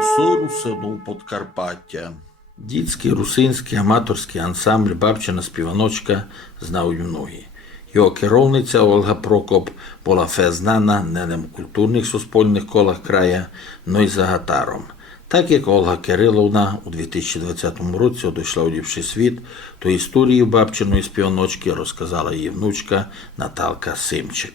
Голоси русину Подкарпаття. Дітський русинський аматорський ансамбль «Бабчина співаночка» знають многі. Його керівниця Ольга Прокоп була знана не лише в культурних суспільних колах края, но й за гатаром. Так як Ольга Кириловна у 2020 році одійшла у дівший світ, то історію бабчиної співаночки розказала її внучка Наталка Симчик.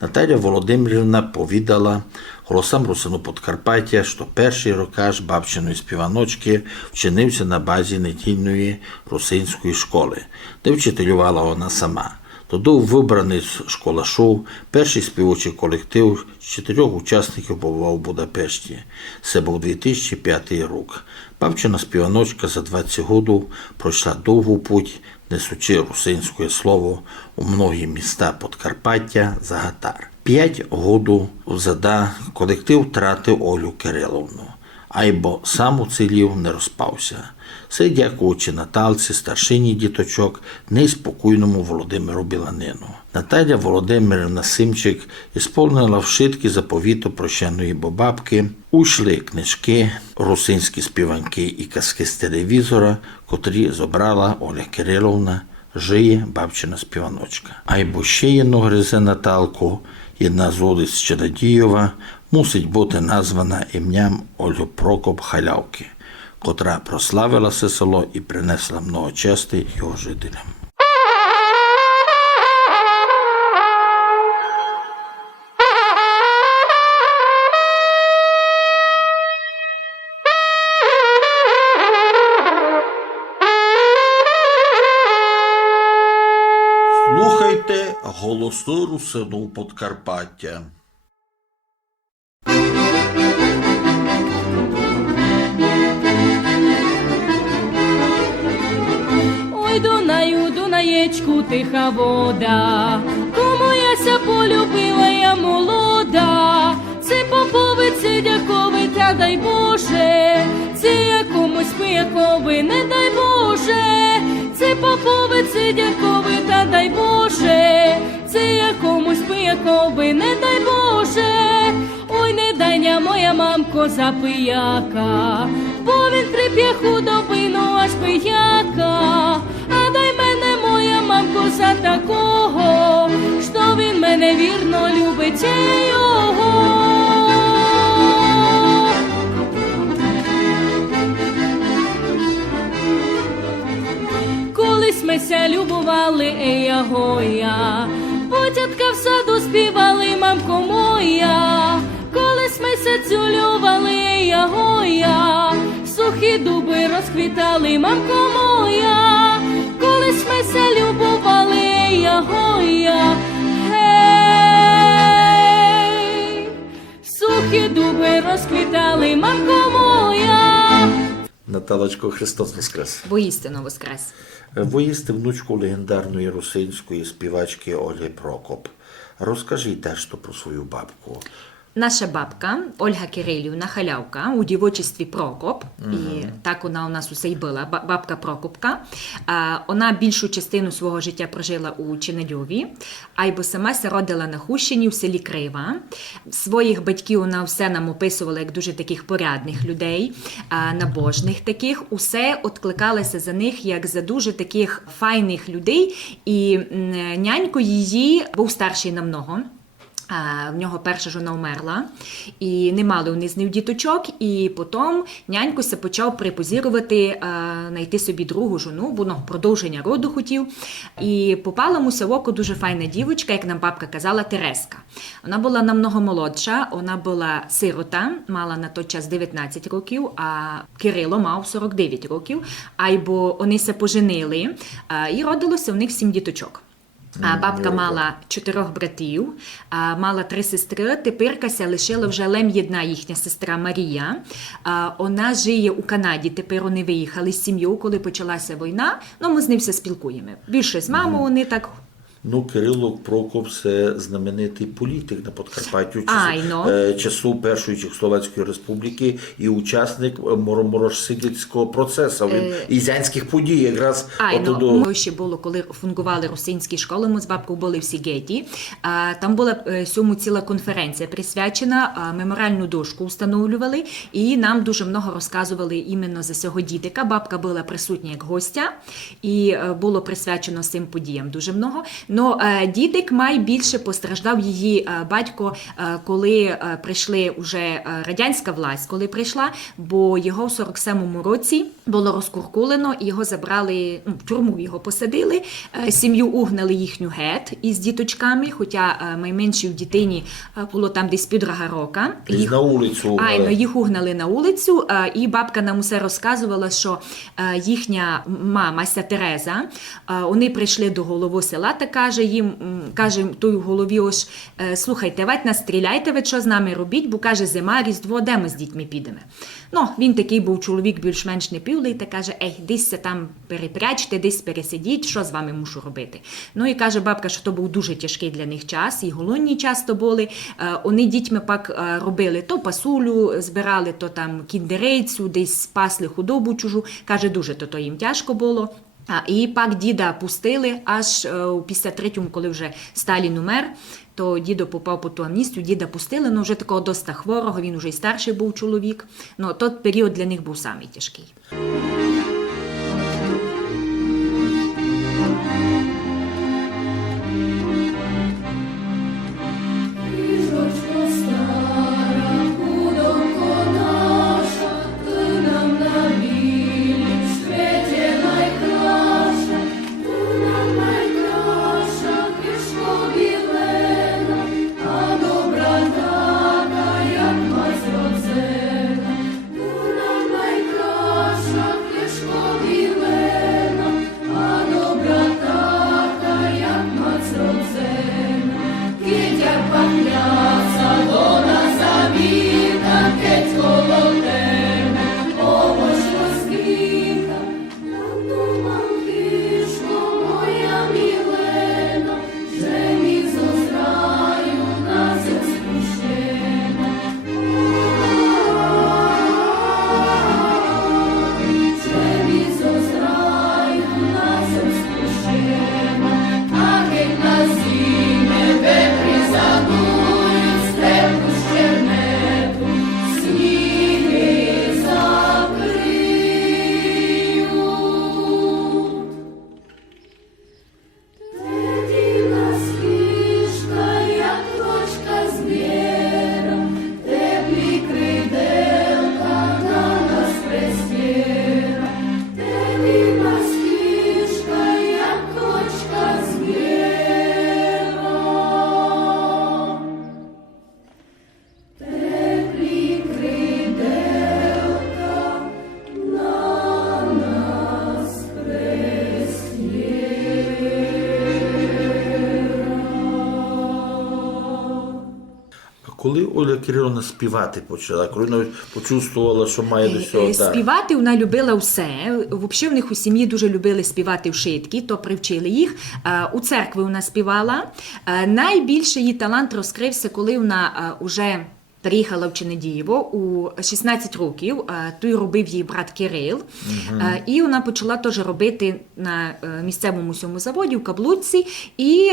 Наталя Володимирівна повідала голосам русину Подкарпаття, що перший рокаж бабчиної співаночки вчинився на базі недільної русинської школи, де вчителювала вона сама. Тоді вибраний з школа шоу перший співочий колектив з 4 учасників побував у Будапешті. Це був 2005 рік. Бабчина співаночка за 20 років пройшла довгу путь, несучи русинське слово у многі міста Подкарпаття за гатар. 5 років зада колектив втратив Олю Кириловну, айбо сам уцілів, не розпався. Це дякуючи Наталці, старшині діточок, неспокійному Володимиру Біланину. Наталя Володимирівна Симчик ісполнила вшитки заповіту прощеної бабки, ушли книжки, русинські співанки і казки з телевізора, котрі зобрала Оля Кириловна, жиє бабчина співаночка. Айбо ще єдно гризе Наталку, jedna z ulic Чередієва мусить бути названа ім'ям Ольги Прокоп Халявки, котра прославила це село і принесла много чести його жителям. Слухайте голоси русину Подкарпаття. Ой, Дунаю, Дунаєчку, тиха вода, кому яся полюбила я молода, це поповиці дяковий, та дай Боже, це якомусь пияковий, не дай Боже, це поповиці дяковий, та дай Боже, це якомусь пияковий, не дай Боже, ой, не дайня моя мамко за пияка, бо він прип'є худобину аж пияка, а дай мене моя мамко за такого, що він мене вірно любить його. Колись ми ся любували, ея гоя, потятка в саду співали, мамко моя, колись ми ся цюлювали, ея гоя, сухі дуби розквітали, мамко моя, колись ми ся любували, ея гоя, гей, сухі дуби розквітали, мамко моя. Наталочко, Христос Воскрес! Воістину воскрес! Ви їсте внучку легендарної русинської співачки Ольги Прокоп. Розкажіть дещо про свою бабку. Наша бабка Ольга Кирилівна Халявка у дівочестві Прокоп, і так вона у нас усе й була, бабка Прокопка. Вона більшу частину свого життя прожила у Чинельові, айбо сама се родила на Хущині в селі Крива. Своїх батьків вона все нам описувала як дуже таких порядних людей, набожних таких. Усе откликалося за них як за дуже таких файних людей, і нянько її був старший намного. В нього перша жона вмерла, і не мали вони з ним діточок, і потім нянькося почав припозірувати, знайти собі другу жону, бо продовження роду хотів. І попала муся в око дуже файна дівочка, як нам бабка казала, Тереска. Вона була намного молодша, вона була сирота, мала на той час 19 років, а Кирило мав 49 років, айбо вони се поженили, і родилося в них 7 діточок. Бабка мала 4 братів, мала 3 сестри, теперкася лишила вже лем єдна їхня сестра Марія. Вона жиє у Канаді, тепер вони виїхали з сім'єю, коли почалася війна, ну ми з ним все спілкуємо. Більше з мамою вони так Ну, Кирило Прокоп – це знаменитий політик на Подкарпатті Айно. часу Першої Чехословацької Республіки і учасник Мороморошсидицького процесу, він ізянських подій якраз отуду. Ще було, коли фунгували русинські школи, ми з бабкою були в Сігеті. Там була цьому ціла конференція присвячена, меморіальну дошку встановлювали, і нам дуже много розказували іменно за цього дідика. Бабка була присутня як гостя, і було присвячено цим подіям дуже много. Но дідик найбільше постраждав її батько, коли прийшли вже радянська власть, коли прийшла, бо його в 47-му році було розкуркулено, і його забрали, в тюрму його посадили, сім'ю угнали їхню гет із діточками, хоча найменшій дитині було там десь 1,5 рока. Їх на вулицю. Їх угнали на вулицю, і бабка нам усе розказувала, що їхня мама, ся Тереза, вони прийшли до голови села та каже той в голові, ось, слухайте, вать настріляйте, ви що з нами робіть, бо каже, зима, Різдво, де ми з дітьми підемо? Ну, він такий був чоловік більш-менш непівлий, та каже, десь там перепрячте, десь пересидіть, що з вами мушу робити? Ну і каже бабка, що то був дуже тяжкий для них час, і голодні часто були. Вони дітьми пак робили то пасулю, збирали, то там кіндерейцю, десь пасли худобу чужу. Каже, дуже то їм тяжко було. І пак діда пустили аж у 53-му, коли вже Сталін умер, то дідо попав по ту амністію, діда пустили, але вже такого доста хворого, він вже і старший був чоловік. Ну, той період для них був самий тяжкий. Коли Ольга Кирилівна співати почала, коли вона почувствувала, що має до цього дар? Співати вона любила все. Взагалі в них у сім'ї дуже любили співати в шитки, то привчили їх. У церкві вона співала. Найбільше її талант розкрився, коли вона вже приїхала в Чинедіїво у 16 років, той робив її брат Кирил, і вона почала теж робити на місцевому цьому заводі, в Каблуці, і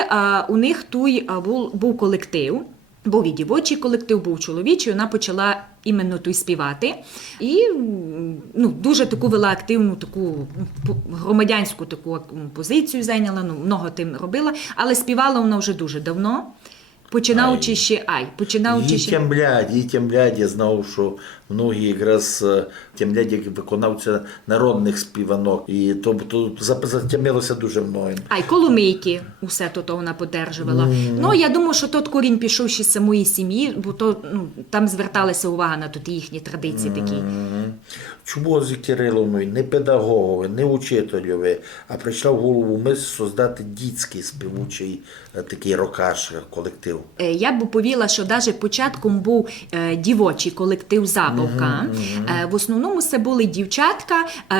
у них той був колектив. Був і дівочий колектив, був чоловічий, вона почала іменно той співати. І дуже таку вела активну, таку громадянську таку позицію зайняла, много тим робила, але співала вона вже дуже давно. Починаючи ще, Її тямлять, я знав, що многі якраз тямлять як виконавця народних співанок, і то затямилося дуже многим. Коломийки, усе то вона подержувала. Ну, я думаю, що тот корінь пішов ще з самої сім'ї, бо там зверталася увага на тут їхні традиції такі. Чому Ользі Кирилівної не педагогові, не учителеві, а прийшла в голову мисль создати дітський співучий такий рокаш колектив? Я б повіла, що навіть початком був дівочий колектив «Забавка». В основному це були дівчатка,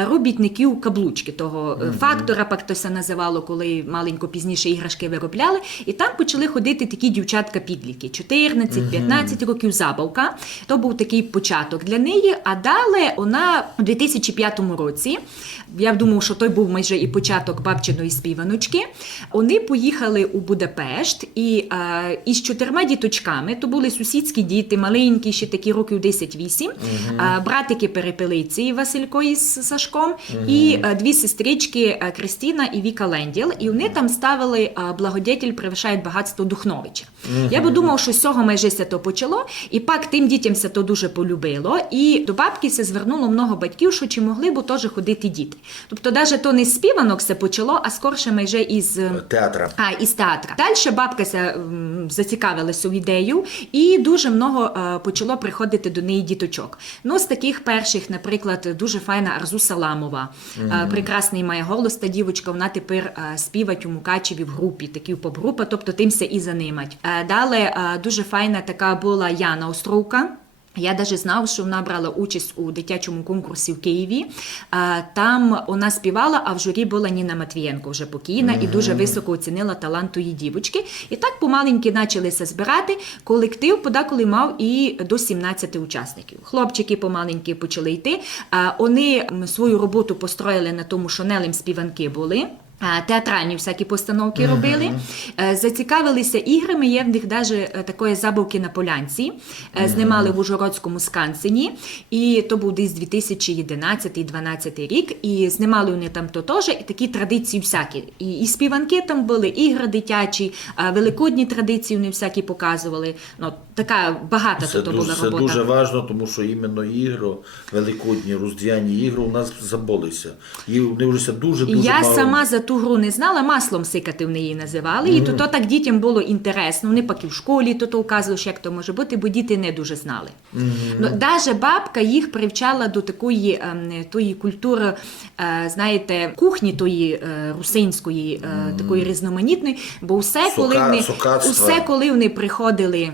робітників каблучки того фактора, так то це називало, коли маленько пізніше іграшки виробляли. І там почали ходити такі дівчатка-підліки. 14-15 років «Забавка». То був такий початок для неї. А далі вона у 2005 році, я думаю, що той був майже і початок бабчиної співаночки, вони поїхали у Будапешт і із 4 діточками, то були сусідські діти, маленькі, ще такі років 10-8, братики Перепелиці, Василько із Сашком, і 2 сестрички Кристина і Віка Ленділ. І вони там ставили «Благодетель превишає багатство Духновича». Я би думав, що з цього майже це то почало, і пак тим дітям це то дуже полюбило, і до бабки се звернуло много батьків, що чи могли б теж ходити діти. Тобто, навіть то не з співанок це почало, а скорше майже із Театра. із театра. Далі бабка зацікавилася в ідею, і дуже много почало приходити до неї діточок. Ну, з таких перших, наприклад, дуже файна Арзу Саламова. Прекрасний має голос та дівочка, вона тепер співать у Мукачеві в групі, такий поп-група, тобто тим се і занимать. Далі дуже файна така була Яна Островка. Я навіть знав, що вона брала участь у дитячому конкурсі в Києві. Там вона співала, а в журі була Ніна Матвієнко, вже покійна, і дуже високо оцінила талант тої дівочки. І так помаленьки почалися збирати. Колектив подеколи мав і до 17 учасників. Хлопчики помаленьки почали йти. Вони свою роботу построїли на тому, що нелим співанки були. Театральні всякі постановки робили, зацікавилися іграми, є в них навіть такої «Забавки на Полянці», знімали в Ужгородському Скансені, і то був десь 2011-2012 рік, і знімали вони там то теж, і такі традиції всякі. І співанки там були, ігри дитячі, великодні традиції вони всякі показували. Ну, така багата Це то була це робота. дуже важливо, тому що іменно ігри, великодні, різдвяні ігри у нас забулися. І вони вже дуже-дуже Я мало. сама за ту гру не знала, маслом сикати в неї називали, і то так дітям було інтересно. Вони поки в школі то вказували, як то може бути, бо діти не дуже знали. Ну, навіть бабка їх привчала до такої тої культури, знаєте, кухні тої русинської, такої різноманітної, бо все, коли вони приходили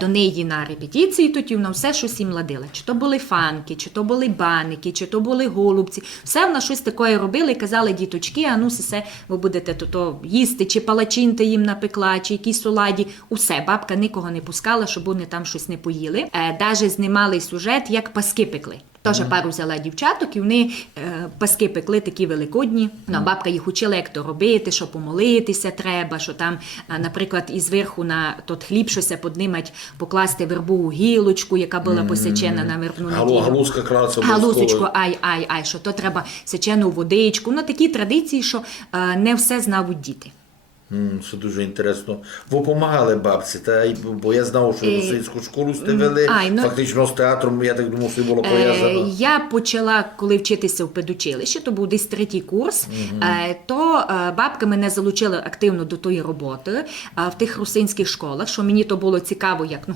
до неї на репетиції, тоді вона все щось їм ладила. Чи то були фанки, чи то були баники, чи то були голубці. Все вона щось таке робила і казали діточки, а ну все, ви будете то їсти, чи палачинти їм напекла, чи якісь оладі. Усе, бабка нікого не пускала, щоб вони там щось не поїли. Даже знімали сюжет, як паски пекли. Теж пару взяла дівчаток, і вони паски пекли такі великодні. Ну, бабка їх учила, як то робити, що помолитися треба, що там, наприклад, із верху на тот хліб щось піднімать, покласти вербову гілочку, яка була посечена на вербну неділю. Галузка краса. Галузочку, що то треба сечену водичку. Ну, такі традиції, що не все знають діти. Це дуже інтересно. Ви допомагали бабці, бо я знав, що русинську школу сте вели, фактично з театром, я так думав, що було пов'язано. Я почала, коли вчитися в педучилищі, то був десь 3-й курс, то бабка мене залучила активно до тої роботи в тих русинських школах, що мені то було цікаво, як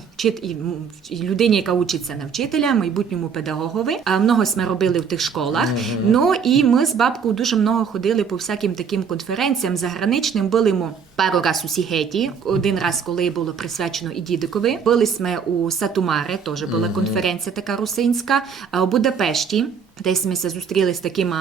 людині, яка учиться на вчителя, майбутньому педагогові. Много ми робили в тих школах. Ну і ми з бабкою дуже много ходили по всяким таким конференціям заграничним, були пару раз у Сігеті, один раз, коли було присвячено і Дідикові. Були ми у Сату-Маре, теж була конференція така русинська, у Будапешті, десь ми зустрілися з такими,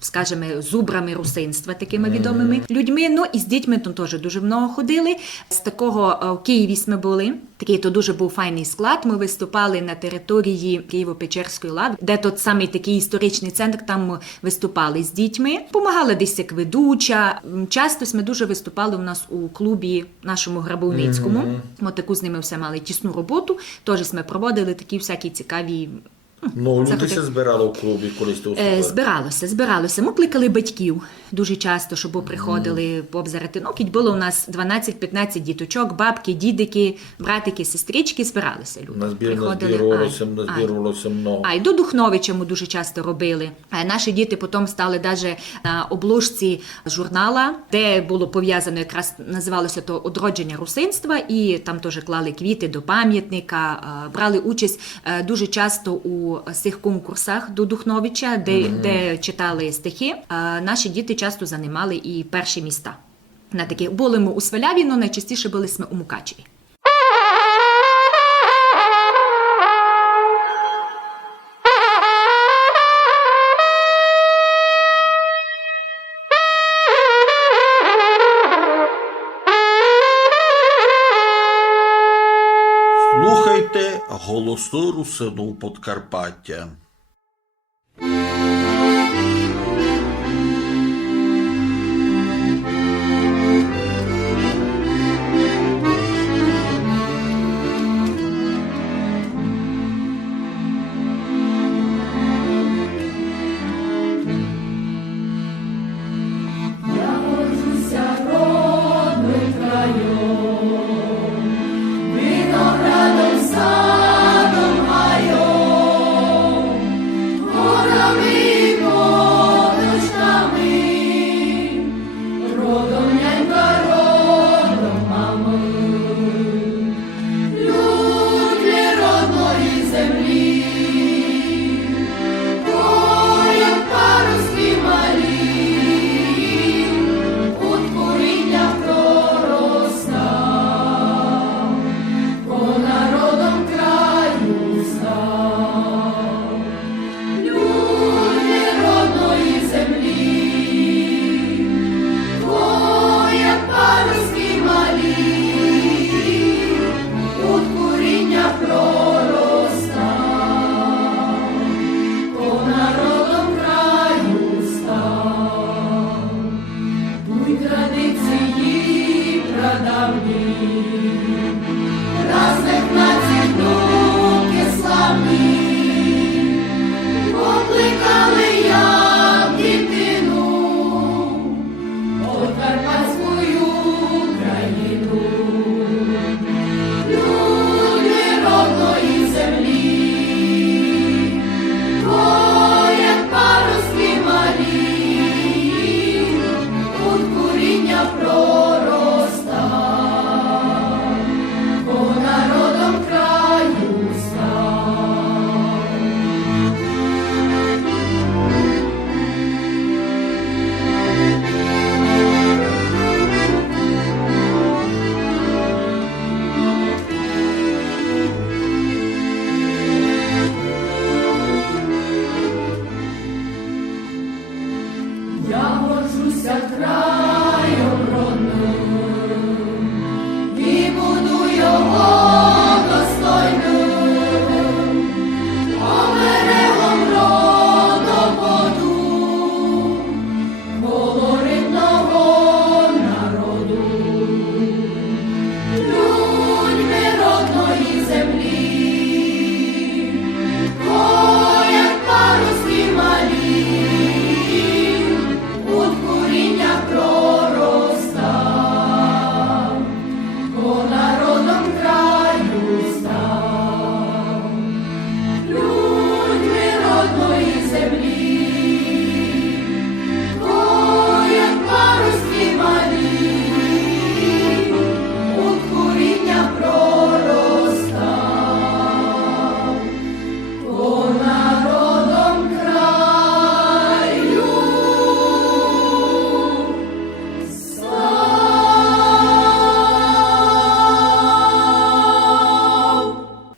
скажімо, зубрами русинства, такими відомими людьми. Ну, і з дітьми там теж дуже много ходили. З такого в Києві ми були. Такий то дуже був файний склад. Ми виступали на території Києво-Печерської лаври, де тот самий такий історичний центр, там ми виступали з дітьми. Помагала десь як ведуча. Часто ми дуже виступали у нас у клубі нашому Грабовницькому. Ми таку з ними все мали тісну роботу. Теж ми проводили такі всякі цікаві. Люди се збирали в клубі, коли сте виступали? Збиралося. Ми кликали батьків дуже часто, щоб приходили пообзирати. Ну, було у нас 12-15 діточок, бабки, дідики, братики, сестрички, збиралися люди. Назбірувалося много. І до Духновича ми дуже часто робили. Наші діти потім стали навіть на обложці журнала, де було пов'язано, якраз називалося то «Одродження русинства», і там теж клали квіти до пам'ятника, брали участь дуже часто у цих конкурсах до Духновича, де читали стихи. Наші діти часто займали і перші міста. На таких були ми у Сваляві, але найчастіше були ми у Мукачеві. Слухайте голосну русину Подкарпаття.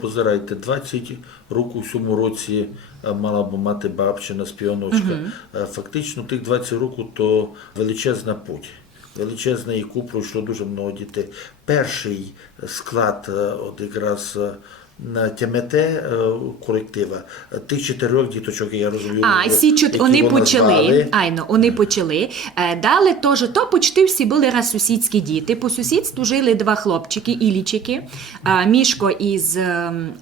Позирайте, 20 років у цьому році мала б мати бабчина співаночка. Фактично тих 20 років то величезна путь. Величезна, яку пройшло дуже багато дітей. Перший склад от якраз тямете колектива, тих 4 діточок, я розумію, вони почали. Далі теж, то почти всі були раз сусідські діти. По сусідству жили 2 хлопчики, Ілічики, Мішко із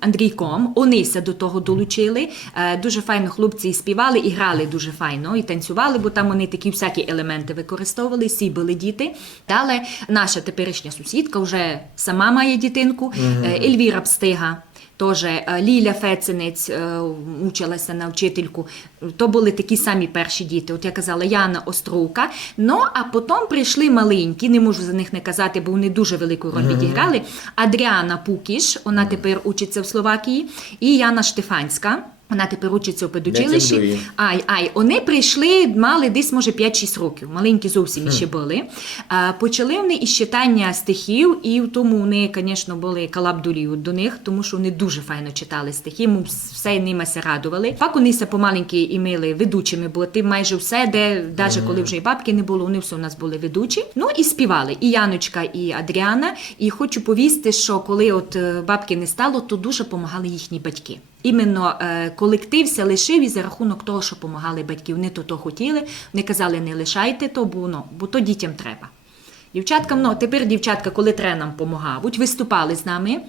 Андрійком. Онися до того долучили. Дуже файно хлопці і співали, і грали дуже файно, і танцювали, бо там вони такі всякі елементи використовували, всі були діти. Далі наша теперішня сусідка вже сама має дитинку, Ельвіра Пстига. Теж Ліля Фецинець училася на вчительку. То були такі самі перші діти. От я казала, Яна Островка. Ну, а потім прийшли маленькі, не можу за них не казати, бо вони дуже велику роль відіграли. Адріана Пукіш, вона тепер учиться в Словакії, і Яна Штефанська. Вона тепер учиться у Як педучилищі. їм Вони прийшли, мали десь, може, 5-6 років. Маленькі зовсім ще були. Почали вони із читання стихів, і в тому вони, звісно, були калабдулію до них, тому що вони дуже файно читали стихи, ми все ними радували. Пак вони се помаленьки імели ведучими бути, майже все, де, навіть коли вже і бабки не було, вони все у нас були ведучі. Ну і співали, і Яночка, і Адріана. І хочу повісти, що коли от бабки не стало, то дуже допомагали їхні батьки. Іменно колектив ся лишив і за рахунок того, що допомагали батьки. Вони то хотіли, вони казали, не лишайте то, бо то дітям треба. Дівчаткам, тепер дівчатка, коли треба нам допомагають, виступали з нами.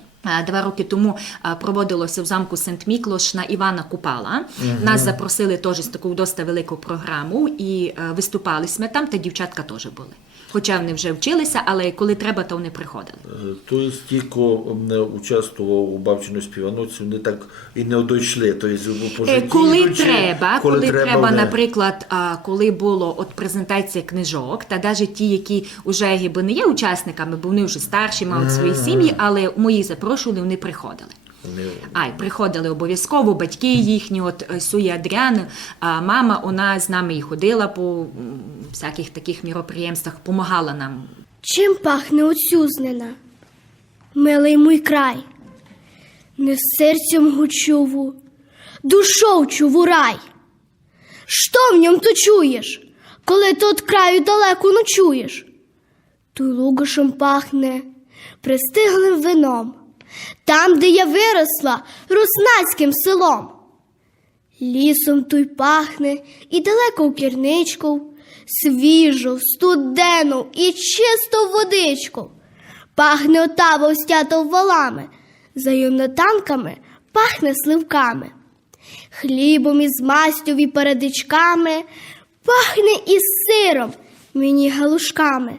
2 роки тому проводилося в замку Сент-Міклош на Івана Купала. Нас запросили теж з таку досить велику програму і виступали ми там, та дівчатка теж були. Хоча вони вже вчилися, але коли треба, то вони приходили. Тобто, ті, хто не участвував у бабчиної співаночці, вони так і не дійшли. Тобто, по житті Коли йдучи, треба, вони- наприклад, коли було от презентація книжок, та навіть ті, які вже не є учасниками, бо вони вже старші, мають свої сім'ї, але мої запрошували, вони приходили. Приходили обов'язково, батьки їхні, от Суї Адріани, мама, вона з нами і ходила по всяких таких міроприємствах, допомагала нам. Чим пахне оцюзнена, милий мій край? Не серцем гучуву, душою чуву рай. Що в ньому то чуєш, коли ти от краю далеко ночуєш? Той лугошем пахне пристиглим вином, там, де я виросла, руснацьким селом. Лісом той пахне і далеко в кірничку, свіжо, студену і чисто водичку. Пахне отава остято валами, за юнатанками пахне сливками. Хлібом із мастю і передичками, пахне із сиром, мені галушками.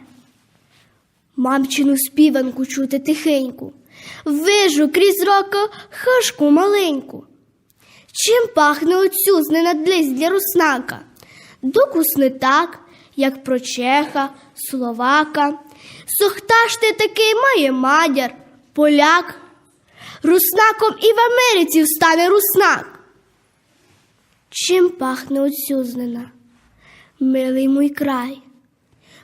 Мамчину співанку чути тихеньку, вижу крізь роко хашку маленьку. Чим пахне оцюзнена длизь для руснака? Докус не так, як про чеха, словака. Сохта ж ти такий має мадяр, поляк. Руснаком і в Америці встане руснак. Чим пахне оцюзнена, милий мій край?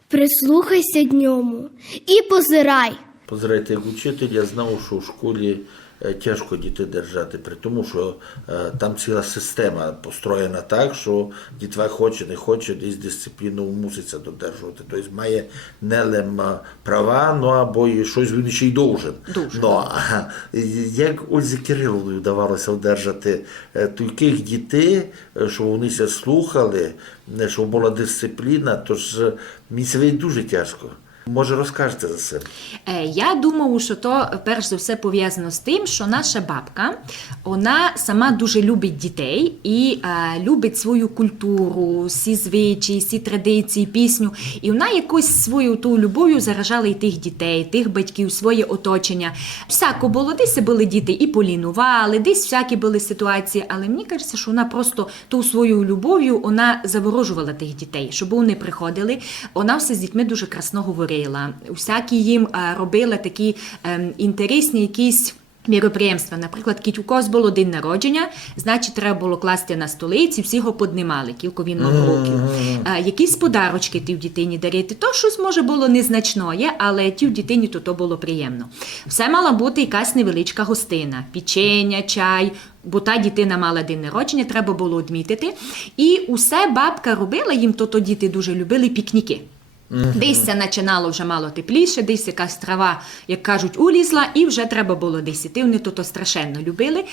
Прислухайся дньому і позирай. Позирайте, як учитель, я знав, що в школі тяжко дітей держати, при тому, що там ціла система построєна так, що дітей хоче, не хоче, десь дисципліну муситься додержувати. Тобто має не лише права, або і щось він ще й должен. Як Ользі Кириловні вдавалося одержати таких дітей, щоб вони ся слухали, щоб була дисципліна, тож мені це дуже тяжко. Може, розкажете за себе? Я думаю, що то перш за все пов'язано з тим, що наша бабка, вона сама дуже любить дітей і любить свою культуру, всі звичаї, всі традиції, пісню. І вона якось свою ту любов'ю заражала і тих дітей, тих батьків, своє оточення. Всяко було, десь були діти і полінували, десь всякі були ситуації, але мені кажеться, що вона просто ту свою любов'ю, вона заворожувала тих дітей, щоб вони приходили. Вона все з дітьми дуже красно говорила. Всякі їм робила такі інтересні якісь міроприємства. Наприклад, у когось було день народження, значить, треба було класти на столиці, всі його піднімали, кілько він мав років. Якісь подарочки ті в дитині дарити. То щось, може, було незначне, але ті в дитині то було приємно. Все мала бути якась невеличка гостина. Печення, чай, бо та дитина мала день народження, треба було відмітити. І усе бабка робила, їм то діти дуже любили, пікніки. Десь це починало вже мало тепліше, десь якась трава, як кажуть, улізла, і вже треба було десь іти, вони то страшенно любили.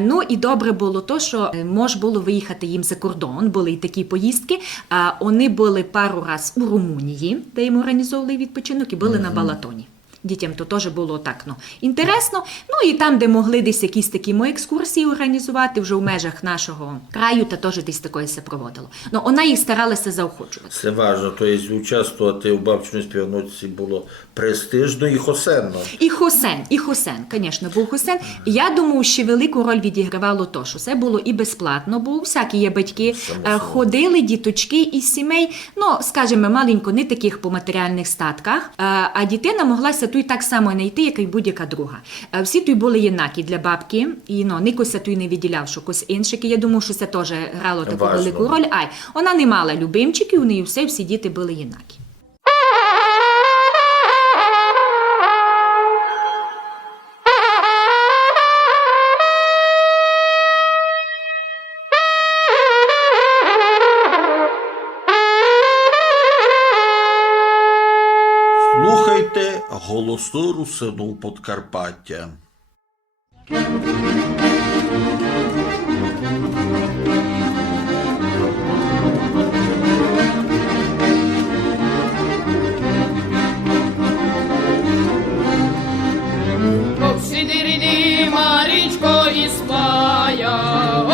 Ну і добре було то, що можна було виїхати їм за кордон, були і такі поїздки. Вони були пару раз у Румунії, де їм організовували відпочинок, і були на Балатоні. Дітям то теж було так, інтересно. Ну і там, де могли десь якісь такі екскурсії організувати, вже в межах нашого краю, та теж десь такое все проводило. Вона їх старалася заохочувати. Це важливо, тобто участвувати в бабчиної співаночці було престижно і хосенно. І Хосен, звісно, був Хосен. Я думаю, що велику роль відігравало то, що це було і безплатно, бо всякі є батьки, ходили діточки із сімей, скажімо, маленько, не таких по матеріальних статках, а дитина моглася туй так само не йти, як і будь-яка друга. Всі туй були єнакі для бабки, і никося туй не відділяв, що кось іншики. Я думаю, що це теж грало таку Важно. велику роль. Вона не мала любимчиків, у неї всі діти були єнакі. Слухайте голосну русину Подкарпаття. Обсидириди, Марічко, іспая,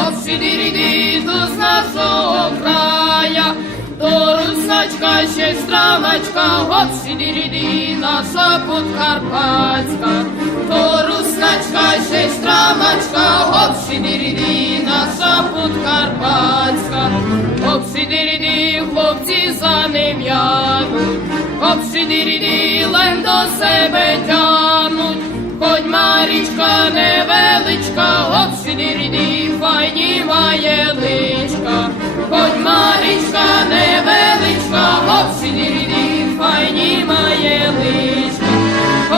обсидириди, то з нашого края, то русачка, ще стравачка, обсидириди, наша Подкарпатська, то русачка, ще стравачка, обсидириди, наша Подкарпатська, обсидириди, хлопці за ним януть, обсидириди, лем до себе тянуть. Хоть Марічка невеличка, обсидириди, файні має личка. Хоть Марічка невеличка, обсидириди, файні має личка.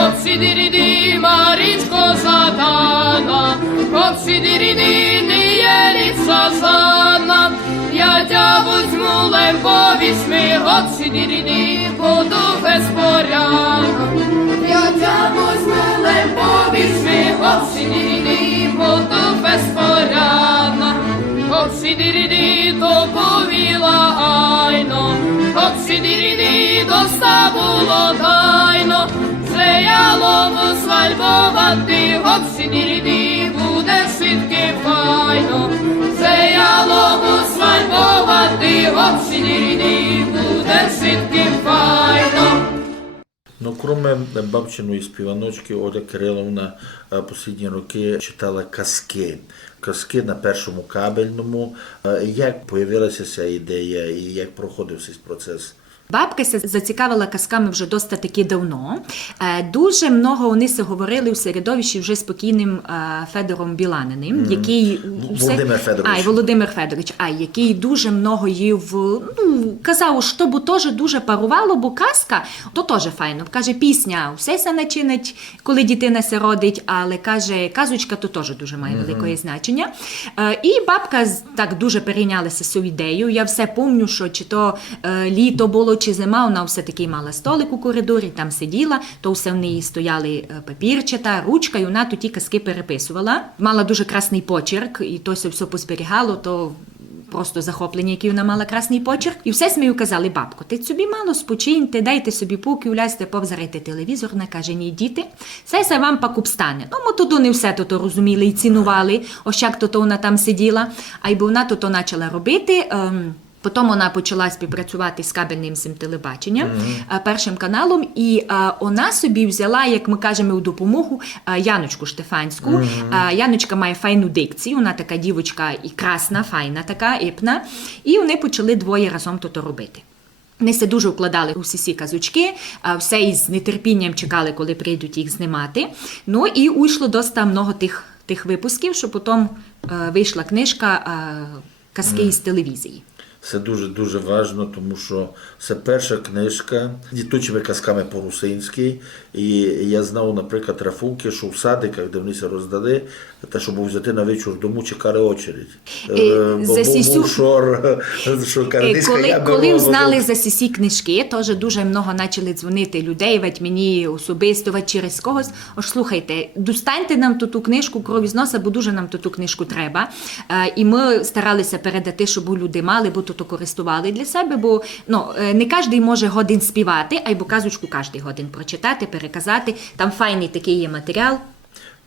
Обсидириди, Марічко задана, обсидириди, не є ліпша жадна. Я тя возьму лембо візьми, обсидириди, буду безпорядна. Я тя возьму лембо візьми, обсидириди, буду безпорядна. Обсидириди, то повіла гайно, обсидириди, доста було тайно. Це я лову свальбувати, обсидириди, буде швидке файно. Це я лову свальбувати, обсидириди, буде швидке файно. Ну, кроме бабчиної співаночки, Ольга Кирилівна останні роки читала казки. Казки на першому кабельному. Як з'явилася ця ідея і як проходив цей процес? Бабка се зацікавила казками вже досить таки давно. Дуже много вони се говорили у середовищі вже спокійним Федором Біланиним, який Володимир Федорович. Володимир Федорович, який дуже много їв, казав, що бо теж дуже парувало, бо казка, то теж файно. Каже, пісня все се начинить, коли дитина се родить, але каже, казочка то теж дуже має велике значення. І бабка так дуже перейнялася цю ідею. Я все пам'ятаю, що чи то літо було, чи зима, вона все-таки мала столик у коридорі, там сиділа, то все в неї стояли папірчата, ручка, і вона тут ті казки переписувала. Мала дуже красний почерк, і то все позберігало, то просто захоплення, який вона мала красний почерк. І все смію казали, бабко, ти собі мало спочиньте, дайте собі пуки, улясьте, повзарайте телевізор. Вона каже, ні, діти, все вам пакуп стане. Ну, ми тут не все то розуміли і цінували, ось як то вона там сиділа, а й бо вона то почала робити. Потім вона почала співпрацювати з кабельним телебаченням, першим каналом, і вона собі взяла, як ми кажемо, у допомогу Яночку Штефанську. Яночка має файну дикцію, вона така дівочка і красна, файна така, іпна, і вони почали двоє разом то робити. Вони се дуже вкладали у всі казочки, все із нетерпінням чекали, коли прийдуть їх знімати. Ну і уйшло досить много тих випусків, що потім вийшла книжка «Казки із телевізії». Це дуже важливо, тому що це перша книжка з дитячими казками по-русинськи. І я знав, наприклад, рахунки, що в садиках, де вони це роздали, те, щоб взяти на вечір дому, чекали очередь. Бо був шор, що коли узнали за ці книжки, теж дуже много почали дзвонити людей, ведь мені особисто, ведь через когось. Ось слухайте, достаньте нам ту книжку кров із носа, бо дуже нам ту книжку треба. І ми старалися передати, щоб люди мали, бо то користували для себе, бо не кожен може годин співати, а й бо казочку кожен годин прочитати, переказати. Там файний такий є матеріал.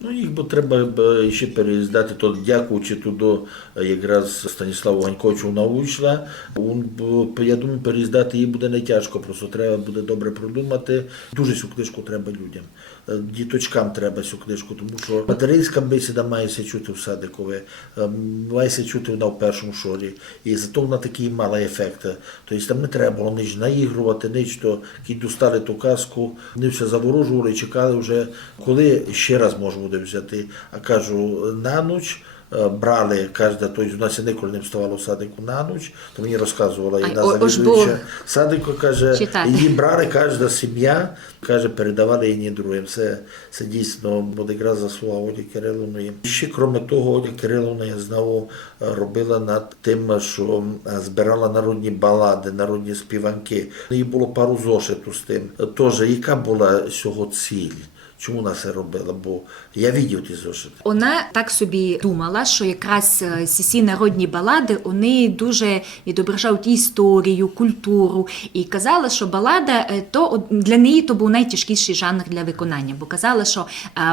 Ну, їх бо треба ще переїздати, то дякуючи туди якраз Станіславу Ганьковичу вона вийшла. Я думаю, переїздати її буде не тяжко, просто треба буде добре продумати. Дуже цю книжку треба людям. діточкам треба цю книжку, тому що материнська бесіда має се чути в садикові, має се чути вона в першому школі, і зато вона такий мала ефект. Тобто там не треба було ніч наігрувати, ніч, то які достали ту казку, вони все заворожували і чекали вже, коли ще раз можна буде взяти. А кажу, на ніч брали кожна, тобто у нас ніколи не вставало в садику на ніч, то мені розказувала одна завідуюча садику, каже, читати. її брали кожна сім'я, каже, передавали її другим. Це дійсно буде якраз заслуга Олі Кирилівної. Ще, крім того, Оля Кирилівна, я знову робила над тим, що збирала народні балади, народні співанки. Їй було пару зошитів з тим. Тож, яка була цього ціль? Чому вона це робила? Бо я бачив ті зошити. Вона так собі думала, що якраз ці народні балади, вони дуже відображають історію, культуру. І казала, що балада, то для неї то був найтяжкіший жанр для виконання. Бо казала, що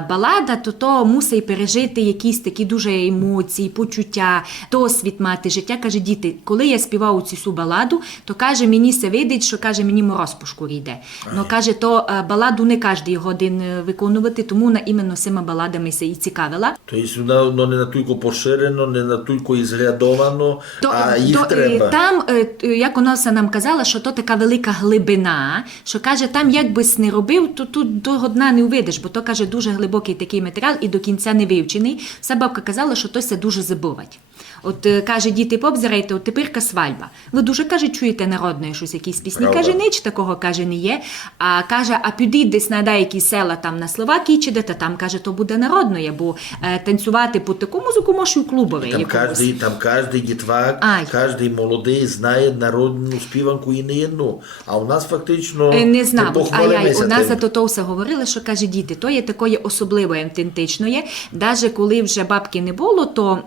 балада, то мусить пережити якісь такі дуже емоції, почуття, досвід мати, життя. Каже, діти, коли я співав цю баладу, то каже, мені се видить, що каже, мені мороз по шкурі йде. Ну, каже, то баладу не кожен годин виконувати, тому вона іменно цими баладами се і цікавила. Тобто воно не настільки поширено, не настільки ізглядовано, а їх треба. Там, як вона все нам казала, що то така велика глибина, що каже, там як би не робив, то тут до дна не увидиш, бо то, каже, дуже глибокий такий матеріал і до кінця не вивчений. Вся бабка казала, що то все дуже забувать. От каже, діти, побзирайте, от теперка свадьба. Ви дуже, каже, чуєте народної щось, якісь пісні. Правда. Каже, ніч такого, каже, не є. А каже, а підіть десь на деякі села там на Словакії чи де, та там, каже, то буде народної, бо танцювати під таку музику може у клубові. Там кожен дітвак, кожен молодий знає народну співанку і не одну. А у нас фактично не знав. похвалимося У нас тим. за то все говорили, що, каже, діти, то є такої особливої, автентичної. Даже коли вже бабки не було, то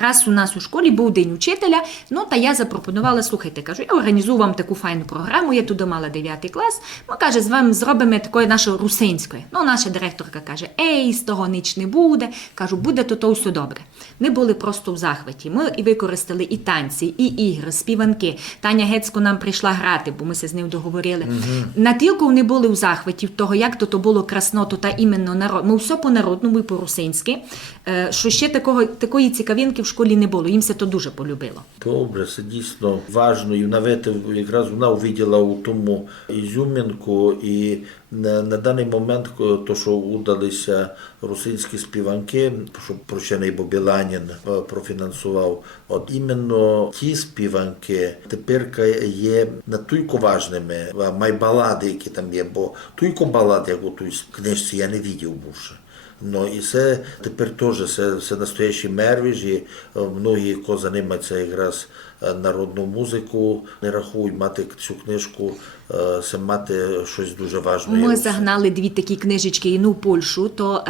раз у нас у школі був день учителя, ну, та я запропонувала, слухайте, кажу, я організую вам таку файну програму, я туди мала 9 клас, ми, каже, з вами зробимо такої нашої русинської. Ну, наша директорка каже, ей, з того ніч не буде, кажу, буде то все добре. Ми були просто в захваті, ми і використали і танці, і ігри, співанки. Таня Гецько нам прийшла грати, бо ми се з ним договорили. Натілку вони були в захваті того, як то було красно, то та іменно народ. Ми все по-народному і по-русинськи, що ще такої цікавинки в школі не було. Їм це то дуже полюбило. Добре, це дійсно важливо. І навіть якраз вона увиділа у тому ізюмінку, і на даний момент, то, що удалися русинські співанки, що прощений Бобіланін профінансував, от іменно ті співанки тепер є не тільки важними, а майбалади, які там є, бо тільки балад, як у тій книжці, я не бачив більше. Ну і це тепер теж це настоящі мервіж, і многі, хто займаються якраз народну музику, не рахують мати цю книжку, це мати щось дуже важливе. Ми загнали 2 такі книжечки в Польщу, то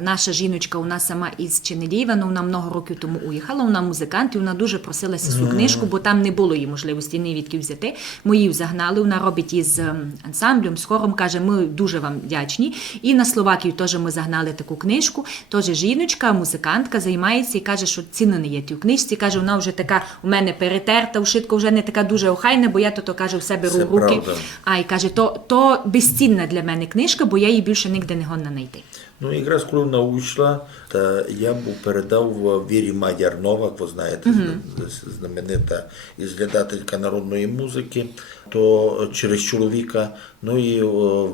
наша жіночка у нас сама із Чернігова, вона много років тому уїхала, вона музикант, і вона дуже просилася цю книжку, бо там не було їй можливості ні відки взяти. Ми її загнали, вона робить із ансамблем, з хором, каже, ми дуже вам вдячні. І на Словакію теж ми загнали таку книжку, теж жіночка, музикантка, займається і каже, що ціни не є тій книжці, каже, вона вже така у мене перетерта, ушитка вже не така дуже охайна, бо я то каже, все беру в руки. А і каже, то безцінна для мене книжка, бо я її більше ніде не гонна знайти. Ну, якраз коли вона вийшла, та я був передав Вірі Мадяр Новак, ви знаєте, знаменита ізглядателька народної музики, то через чоловіка, ну і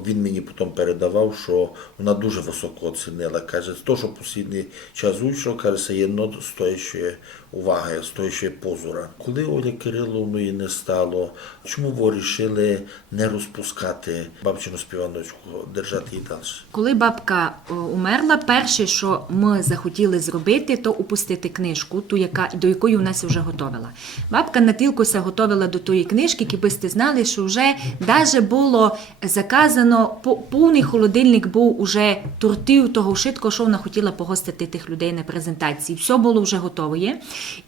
він мені потім передавав, що вона дуже високо оцінила. Каже, то, що постійний час вийшов, каже, це єдно стоящої уваги, стоящої позора. Коли Олі Кирилівної не стало, чому ви вирішили не розпускати бабчину співаночку, держати її далі? Коли бабка умерла, перше, що ми захотіли зробити, то упустити книжку, ту, до якої у нас вже готовила. Бабка натілкося готовила до тої книжки, які би сте знали, що вже навіть було заказано, повний холодильник був уже тортів того швидко, що вона хотіла погостити тих людей на презентації. Все було вже готове.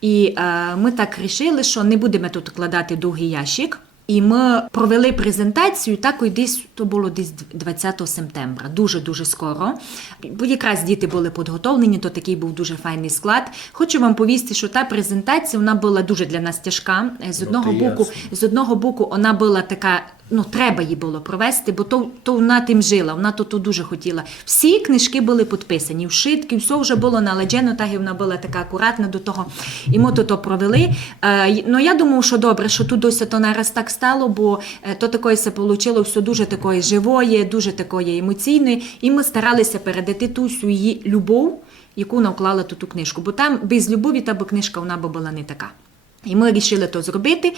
І ми так вирішили, що не будемо тут кладати довгий ящик, І ми провели презентацію, так і десь, то було десь 20 сентября, дуже-дуже скоро. Бо якраз діти були підготовлені, то такий був дуже файний склад. Хочу вам повісти, що та презентація, вона була дуже для нас тяжка. З одного боку, вона була така, треба її було провести, бо то вона тим жила, вона то дуже хотіла. Всі книжки були підписані, вшитки, все вже було наладжено, так і вона була така акуратна до того. І ми то провели. Я думаю, що добре, що тут ось то нараз так стало, бо то такое все вийшло, все дуже такое живое, дуже такое емоційне, і ми старалися передати ту всю її любов, яку вона вклала ту книжку, бо там без любові та б книжка вона б була не така. І ми вирішили то зробити.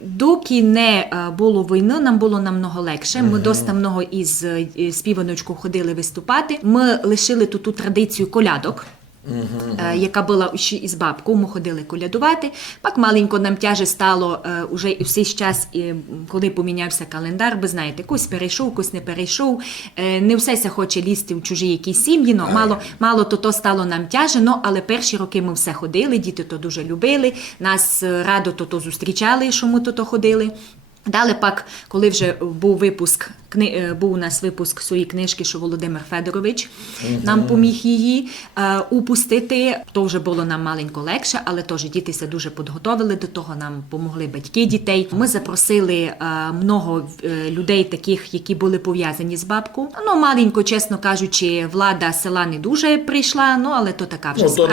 Доки не було війни, нам було намного легше. Ми досить много із співаночкою ходили виступати. Ми лишили ту традицію колядок. Яка була ще із бабкою, ми ходили колядувати. Пак маленько нам тяже стало уже і все час, коли помінявся календар, ви знаєте, кось перейшов, кось не перейшов. Не все се хоче лізти в чужі якісь сім'ї, мало то стало нам тяже, але перші роки ми все ходили, діти то дуже любили, нас радо то зустрічали, що ми то ходили. Далі пак, коли вже був у нас випуск своєї книжки, що Володимир Федорович нам поміг її упустити, то вже було нам маленько легше, але теж діти се дуже підготовили до того, нам допомогли батьки дітей. Ми запросили много людей таких, які були пов'язані з бабкою. Маленько, чесно кажучи, влада села не дуже прийшла, але то така вже справа.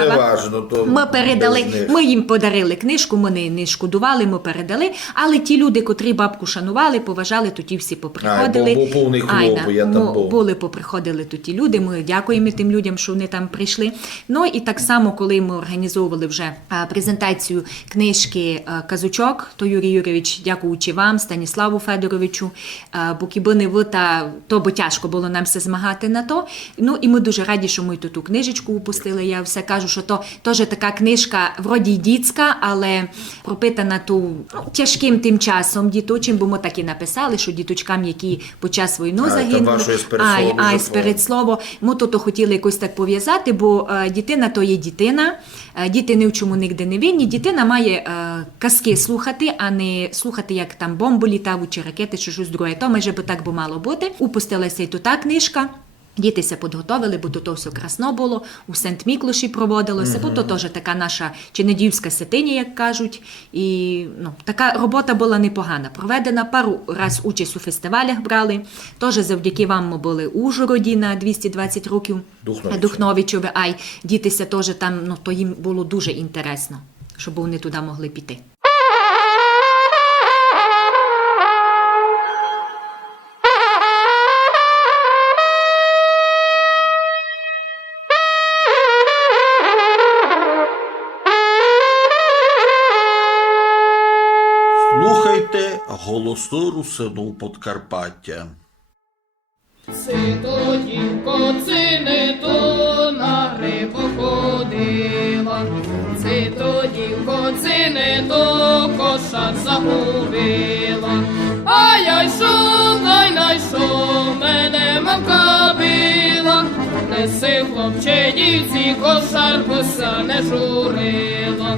То не важно. Ми їм подарили книжку, ми не шкодували, ми передали, але ті люди, котрі бабку шанували, поважали, то ті всі поприходили. Був повний клуб, я там був. Були, поприходили то ті люди, ми дякуємо тим людям, що вони там прийшли. І так само, коли ми організовували вже презентацію книжки «Казочок», то Юрій Юрійович, дякуючи вам, Станіславу Федоровичу, бо кіби не ви, то бо тяжко було нам все змагати на то. І ми дуже раді, що ми ту книжечку упустили. Я все кажу, що то теж така книжка, вроді й дітська, але пропитана тяжким тим часом діточим, бо ми так і написали, що діточкам, які під час війни загинули, передслово, ми то хотіли якось так пов'язати, бо дитина то є дитина, діти ні в чому нігде не винні, дитина має казки слухати, а не слухати, як там бомби літають, чи ракети, чи щось друге. То майже би так мало бути. Упустилася і та книжка. Діти се підготовили, бо то все красно було, у Сент-Міклуші проводилося, бо то теж така наша чинедівська святиня, як кажуть. І така робота була непогана. Проведена, пару раз участь у фестивалях брали. Теж завдяки вам ми були у Ужгороді на 220 років Духновичове. Діти се теж там, то їм було дуже інтересно, щоб вони туди могли піти. Слухайте голосну русину Подкарпаття. Сито дівко, не то на рибу ходила, сито дівко, не то кошар загубила. А я йшов, найшов, мене мамка била, неси, хлопче, дівці, кошар боса не журила.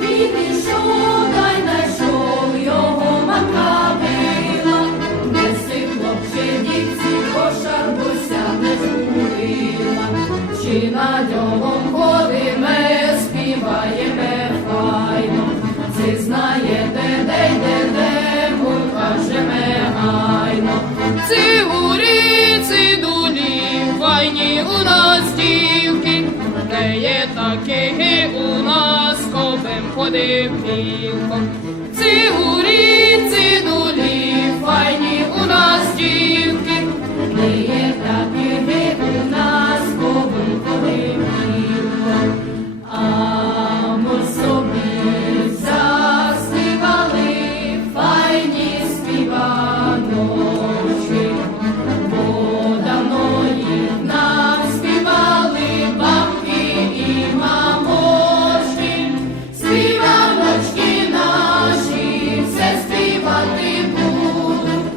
Він ішов, найшов, його мамка била, неси, хлопче, дівці, кошар бося не журила. Чи над ньогом ходиме, співаєме файно, це знаєте, де, мой кажеме гайно. Ці гурі, ці дулі, файні у нас дівки, не є такі у нас, кобем ходив півком. Ці гурі, ці дулі, файні у нас дівки, не є такі у нас, кобем ходив півком. А ми собі заспівали файні співаночки, бо давно їх нам співали бабки і мамочки. Співаночки наші все співати будуть,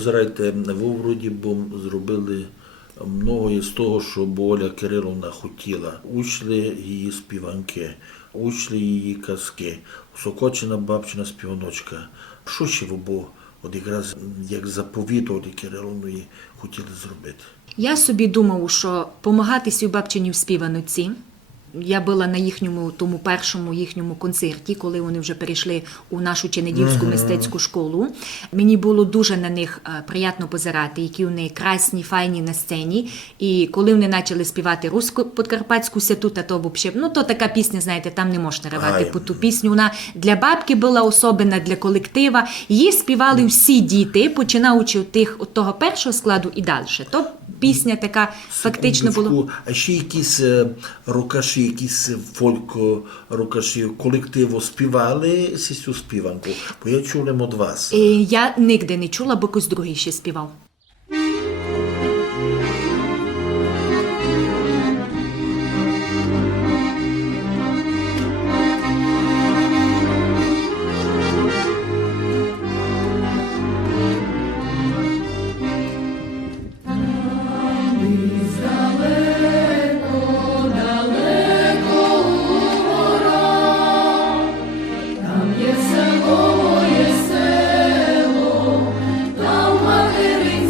позирайте, ви вроді б зробили многое з того, що Оля Кирилівна хотіла. Учли її співанки, учли її казки. Сокочина бабчина співаночка. Що ще ви бо от якраз як заповіт Олі Кирилівної хотіли зробити? Я собі думав, що помагати свій бабчині в співаноці. Я була на їхньому тому першому їхньому концерті, коли вони вже перейшли у нашу Ченедівську мистецьку школу. Мені було дуже на них приємно позирати, які вони красні, файні на сцені. І коли вони почали співати руську подкарпатську сяту, та то взагалі, ну то така пісня, знаєте, там не можна ривати по ту пісню. Вона для бабки була особена, для колектива. Її співали всі діти, починаючи від того першого складу і далі. То пісня така фактично була. А ще якісь рокаші, якісь фольк-рокаші колективу співали цю співанку? Бо я чув від вас. Я нігде не чула, бо хтось другий ще співав. Там материнська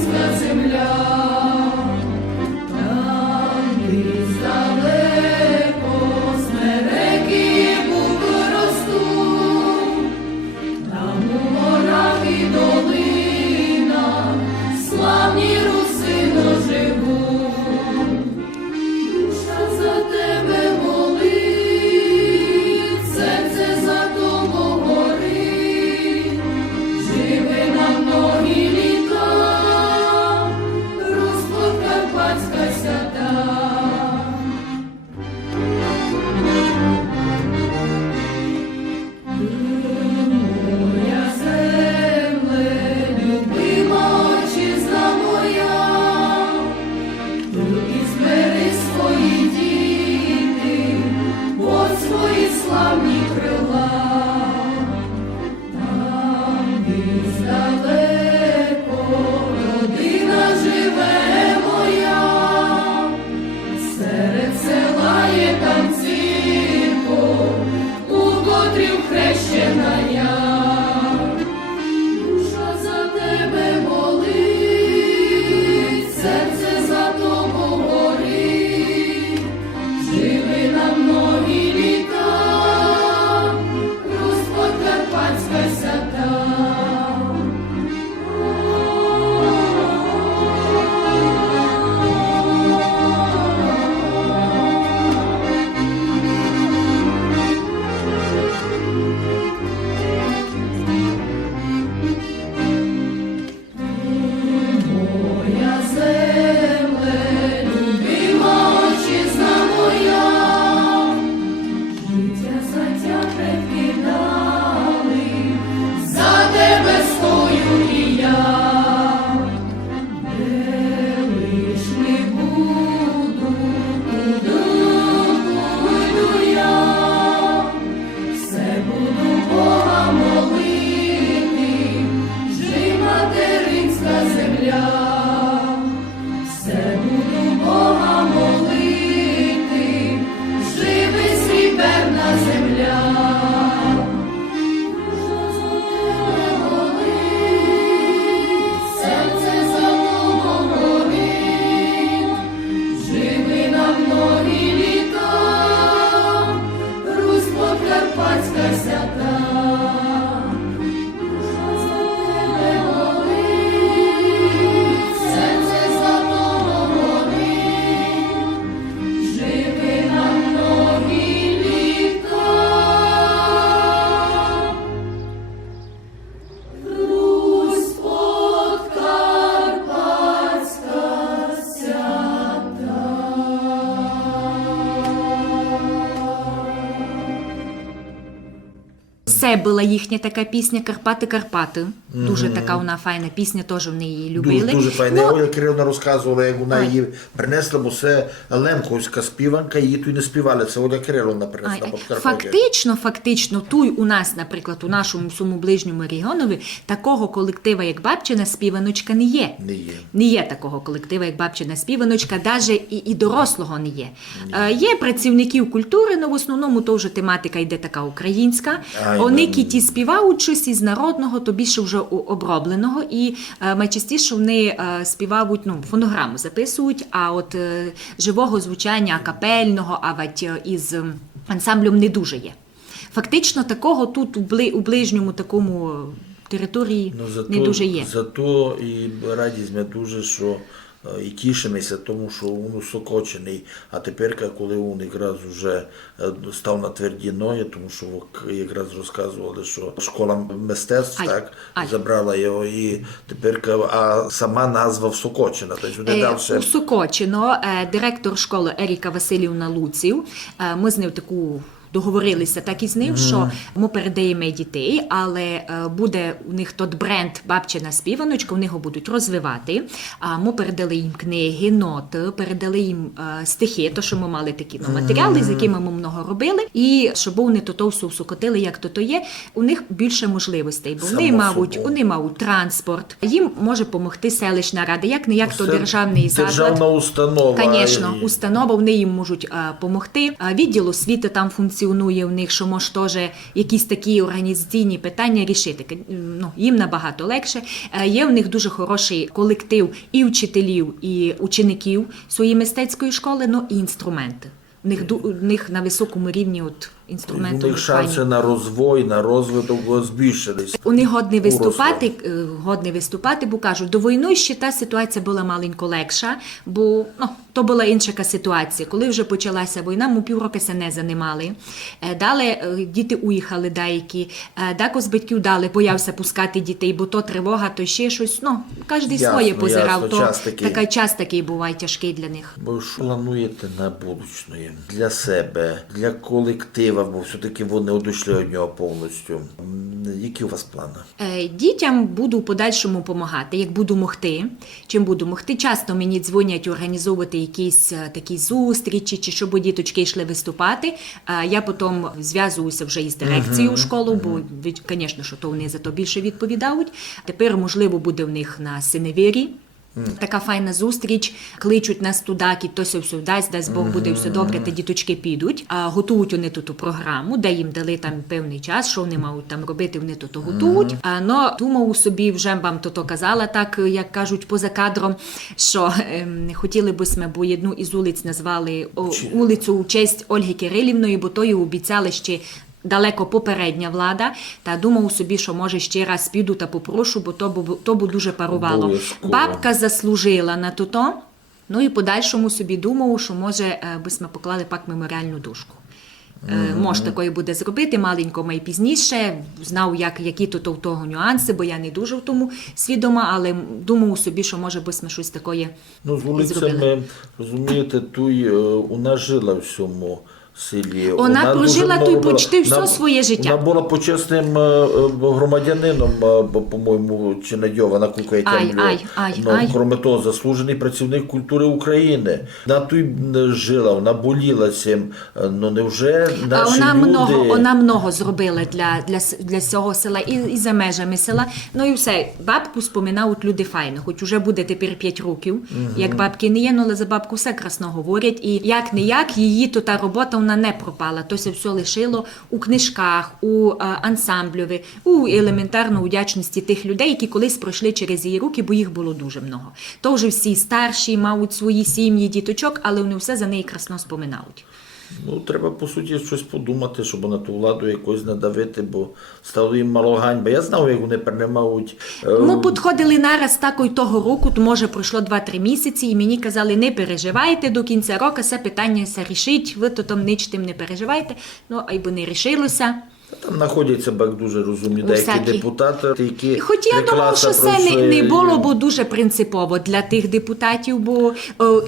Це була їхня така пісня «Карпати-Карпати». Дуже така вона файна пісня, теж вони її любили. Дуже файно. Ну, Оля Кирилівна розказувала, як вона її принесла, бо це лемковська співанка, її тут не співали, це Оля Кирилівна принесла. Фактично, тут у нас, наприклад, у нашому всьому ближньому регіонові такого колектива, як Бабчина співаночка, не є. Не є такого колектива, як Бабчина співаночка, навіть і дорослого не є. Є працівників культури, але в основному то вже тематика йде така українська. Вони ті співають щось із народного, то більше вже обробленого, і найчастіше вони співають, фонограму записують, а от живого звучання акапельного, а із ансамблем не дуже є. Фактично такого тут у ближньому такому території не дуже є. Зато і радість мене дуже, що і тішимося тому, що він усокочений, а тепер, коли він якраз вже став на тверді ноги, тому що ви якраз розказували, що школа мистецтв забрала його, і тепер, а сама назва Всокочина. Усокочено, директор школи Еріка Васильівна Луців, ми з нею таку договорилися так і з ним, що ми передаємо дітей, але буде у них тот бренд «Бабчина співаночка», у них будуть розвивати. Ми передали їм книги, ноти, передали їм стихи, то що ми мали такі матеріали, з якими ми много робили, і щоб вони то все всукотили, як то є, у них більше можливостей, бо вони мають транспорт, їм може допомогти селищна рада, як-не-як то державний заклад. Державна установа. Звісно, установа, вони їм можуть допомогти. Відділ освіти там функціонує в них, що може теж якісь такі організаційні питання рішити. Їм набагато легше. Є в них дуже хороший колектив і вчителів, і учеників своєї мистецької школи, і інструменти. У них на високому рівні інструменти. У них шанси на розвой, на розвиток збільшились. У них годні виступати, бо кажуть, до війни ще та ситуація була маленько легша, бо то була інша ситуація. Коли вже почалася війна, ми півроку не займали. Далі діти уїхали деякі, декого з батьків боявся пускати дітей, бо то тривога, то ще щось. Кожен своє позирав. Час такий буває тяжкий для них. Бо що плануєте на будущее? Для себе, для колектива, бо все-таки вони одійшли від нього повністю. Які у вас плани? Дітям буду в подальшому допомагати, як буду могти. Чим буду могти? Часто мені дзвонять організовувати якісь такі зустрічі, чи щоб діточки йшли виступати. Я потім зв'язуюся вже із дирекцією школи, бо, звісно, що то вони за то більше відповідають. Тепер, можливо, буде в них на синевірі. Така файна зустріч, кличуть нас туди, хтось все дасть Бог, буде все добре, та діточки підуть. Готують вони тут програму, де їм дали там певний час, що вони мають там робити, вони тут готують. Но думав собі, вже вам то казала, так, як кажуть, поза кадром, що хотіли б ми, бо одну із вулиць назвали вулицю у честь Ольги Кирилівної, бо то їй обіцяли ще далеко попередня влада, та думав собі, що може ще раз піду та попрошу, бо то б дуже парувало. Обов'язково. Бабка заслужила на то, і подальшому собі думав, що може би ми поклали пак меморіальну дошку. Може такої буде зробити, маленько май пізніше, знав, які то в того нюанси, бо я не дуже в тому свідома, але думав собі, що може би ми щось таке з вулицями, розумієте, у нас жила в цьому селі. Вона прожила тут почти все своє життя. Вона була почесним громадянином, по-моєму, Чинадьова, наскільки я пам'ятаю. Крім того, заслужений працівник культури України. Вона тут жила, вона боліла цим. Невже наші люди... Вона много зробила для цього села і за межами села. І все. Бабку споминають люди файно, хоч уже буде тепер 5 років, як бабки не є, але за бабку все красно говорять. І як-не-як, її то та робота вона не пропала, то все лишило у книжках, у ансамбльові, у елементарно удячності тих людей, які колись пройшли через її руки, бо їх було дуже много. То вже всі старші, мають свої сім'ї, діточок, але вони все за неї красно споминають. Треба, по суті, щось подумати, щоб на ту владу якось надавити, бо стало їм мало ганьби. Я знав, як вони переймають. Ми підходили нараз такої того року, то може пройшло 2-3 місяці, і мені казали, не переживайте, до кінця року все питання рішить, ви то там нічим не переживайте. А й би не рішилося. Там знаходяться дуже розумні деякі депутати, які я думаю, що це не було б дуже принципово для тих депутатів, бо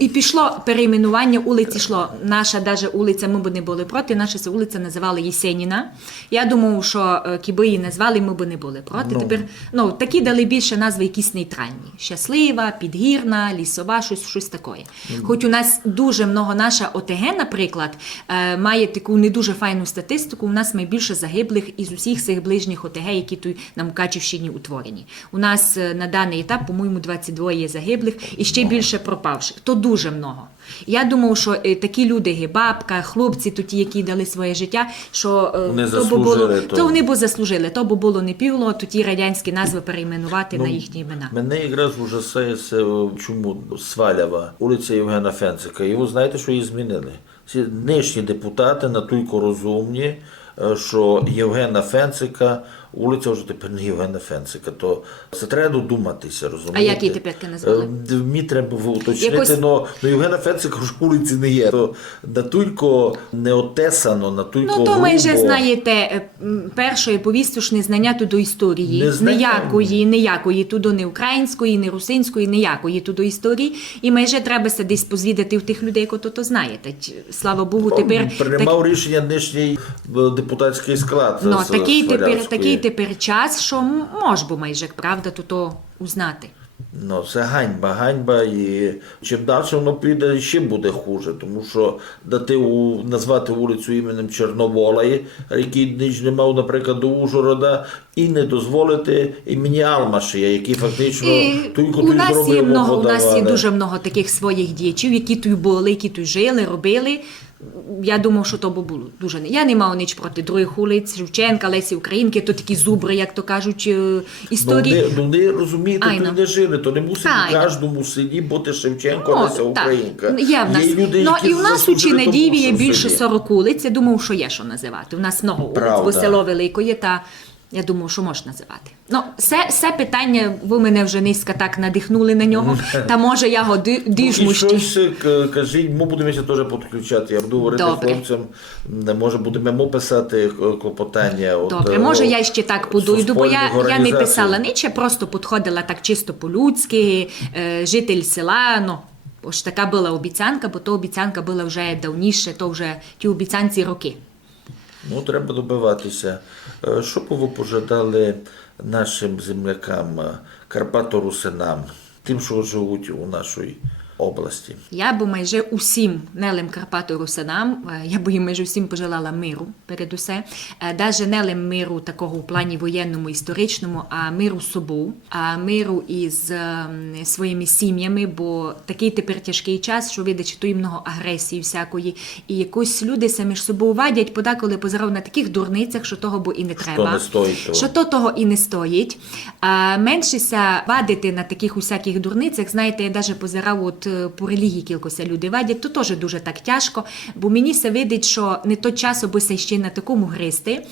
і пішло перейменування вулиці, йшло. Наша даже вулиця, ми б не були проти, наша вулиця називали Єсеніна. Я думаю, що кіби її назвали, ми б не були проти. Тепер, такі дали більше назви якісь нейтральні. Щаслива, Підгірна, Лісова, щось таке. Хоч у нас дуже много, наша ОТГ, наприклад, має таку не дуже файну статистику, у нас найбільше загиблих із усіх цих ближніх ОТГ, які тут на Мукачівщині утворені. У нас на даний етап, по-моєму, 22 є загиблих і ще більше пропавших. То дуже много. Я думав, що такі люди, бабка, хлопці, тут, які дали своє життя, що вони б заслужили. То б було не півло, то ті радянські назви перейменувати на їхні імена. Мене якраз ужасає, чому Свалява, вулиця Євгена Фенцика. І ви знаєте, що її змінили? Ці нинішні депутати натільки розумні, що Євгена Фенцика, вулиця вже тепер не Євгена Фенцика, то це треба додуматися, розумієте? А як її тепер назвали? Мені треба уточнити, але Євгена Фенцика ж вулиці не є. То натільки не отесано, натільки грубо. То ми вже знаєте, першої повістиш незнання до історії. Ніякої туди не української, не русинської, ніякої туди історії. І ми вже треба се десь позвідати в тих людей, які то знаєте. Слава Богу, тепер... Приймав рішення нинішній депутатський склад. Такий тепер час, що може би майже, правда, то узнати. Це ганьба, і чим далі воно піде, ще буде хуже, тому що назвати вулицю іменем Чорновола, який ніч не мав, наприклад, до Ужгорода, і не дозволити імені Алмашія, який фактично у нас є дуже много таких своїх діячів, які тут були, які тут жили, робили. Я думав, що то було дуже... Я не мав ніч проти других вулиць, Шевченка, Лесі Українки, то такі зубри, як то кажуть, історії. Вони, розумієте, то не жили, то не мусить у кожному селі бути Шевченко, Леся Українка. Є в нас. І в нас у Чинадіїві є більше 40 вулиць, я думав, що є що називати. У нас много вулиць, бо село велике є, та я думаю, що можна називати. Це питання, ви мене вже низько так надихнули на нього, та може я його діжму ще. Щось кажіть, ми будемо ще теж підключати, я буду говорити хлопцям, може будемо писати клопотання. Добре, може я ще так подойду, бо я не писала нічого, просто підходила так чисто по-людськи, житель села, ось така була обіцянка, бо то обіцянка була вже давніше, то вже ті обіцянці роки. Треба добиватися. Що б ви пожадали нашим землякам, карпато-русинам, тим, що живуть у нашій області? Я б майже усім нелим карпато-русинам, я б їм майже всім пожелала миру, перед усе. Даже нелим миру такого у плані воєнному, історичному, а миру з собою, а миру із своїми сім'ями, бо такий тепер тяжкий час, що видачи, то і много агресії всякої, і якось люди самі між собою вадять, подеколи позирав на таких дурницях, що того бо і не треба. Що того і не стоїть. Меншися вадити на таких усяких дурницях, знаєте, я даже позирав от по релігії кількося люди вадять, то теж дуже так тяжко, бо мені се видить, що не той час обися ще на такому гристи.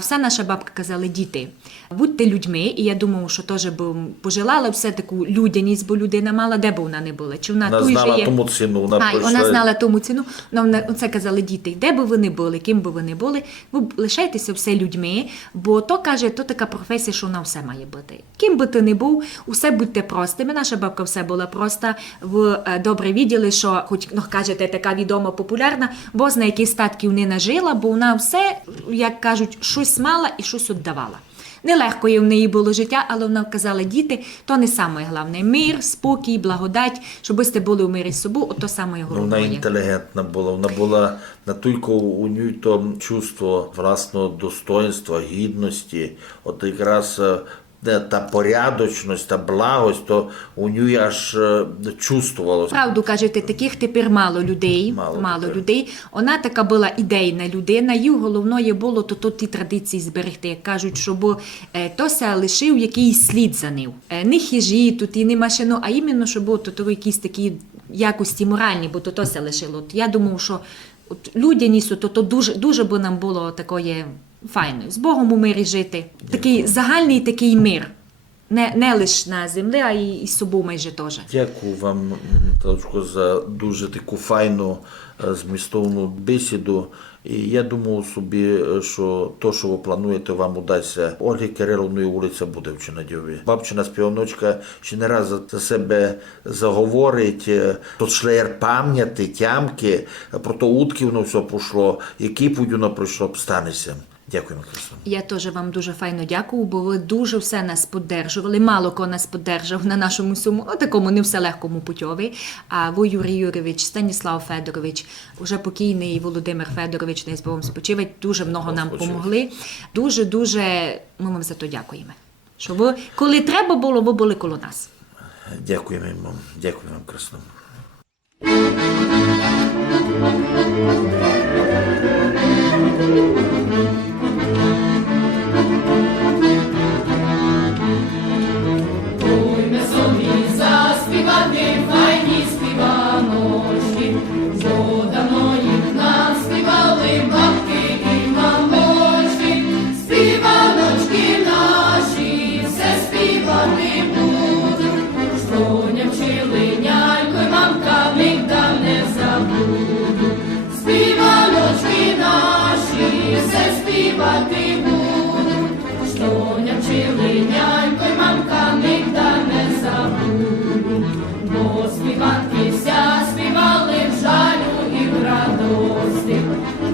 Вся наша бабка казала, діти, будьте людьми, і я думаю, що теж би пожелала все таку людяність, бо людина мала, де б вона не була. Чи вона тут знала жиє? Тому ціну. Вона знала тому ціну. Це казали діти, де би ви не були, ким би ви не були, ви лишайтеся все людьми, бо то, каже, то така професія, що вона все має бути. Ким би ти не був, усе будьте простими. Наша бабка все була проста, добре виділи, що, хоч, кажете, така відома, популярна, бо з на які статків не нажила, бо вона все, як кажуть, щось мала і щось віддавала. Нелегко в неї було життя, але вона казала, діти, то не саме головне. Мир, спокій, благодать, щоб ви були в мирі з собою, ото саме головне. Вона інтелігентна була, вона була натільки у ній то чувство власного достоинства, гідності, от якраз та порядочність, та благость, то у ній аж чувствувалося. Правду кажете, таких тепер мало людей. Мало людей. Вона така була ідейна людина, їй головною було то ті традиції зберегти. Як кажуть, щоб то се лишив якийсь слід за ним. Не хижі тут і не машину, а іменно, щоб то якісь такі якості моральні, бо то се лишило. Я думаю, що людяність, то дуже би нам було такої файною. З Богом у мирі жити. Такий загальний такий мир. Не лише на землі, а і з собою майже теж. Дякую вам, Наталочко, за дуже таку файну, змістовну бесіду. І я думав собі, що то, що ви плануєте, вам удасться. Ольги Кириловної вулиця буде в Чинадьові. Бабчина співаночка ще не раз за себе заговорить. Тот шлеєр пам'яті, тямки, про то утки воно все пішло, які путь воно пройшло, станеться. Дякуємо, Христо. Я теж вам дуже файно дякую, бо ви дуже все нас піддержували. Мало кого нас піддержав на нашому суму, такому не все легкому путьові. А ви, Юрій Юрійович, Станіслав Федорович, уже покійний Володимир Федорович, не збавом спочивать, дуже много нам помогли. Дуже-дуже ми вам за то дякуємо. Що ви, коли треба було, ви були коло нас. Дякуємо вам. Дякуємо вам, Красно. Ой, собі заспівати файні співаночки, бо давно їх нам співали бабки і мамочки. Співаночки наші все співати будуть, що не вчили нянько й мамка нігда не забуду. Співаночки наші все співати будуть, що не вчили нянько й мамка нігда не забуду. Бо співанки вся співали в жалю і в радості,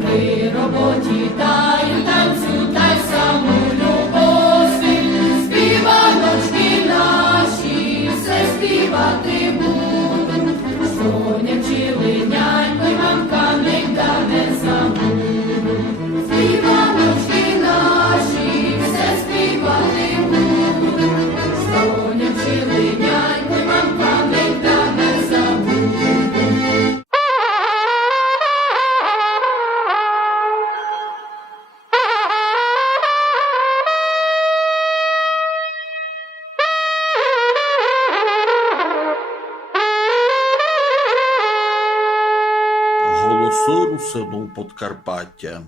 при роботі та й танцю та й саму любові. Співаночки наші все співати будуть, що не вчили нянько й мамка нігда не забуду. Співаночки наші все співати будуть, що не вчили нянько й мамка нігда не забуду. Голоси Русину Подкарпаття.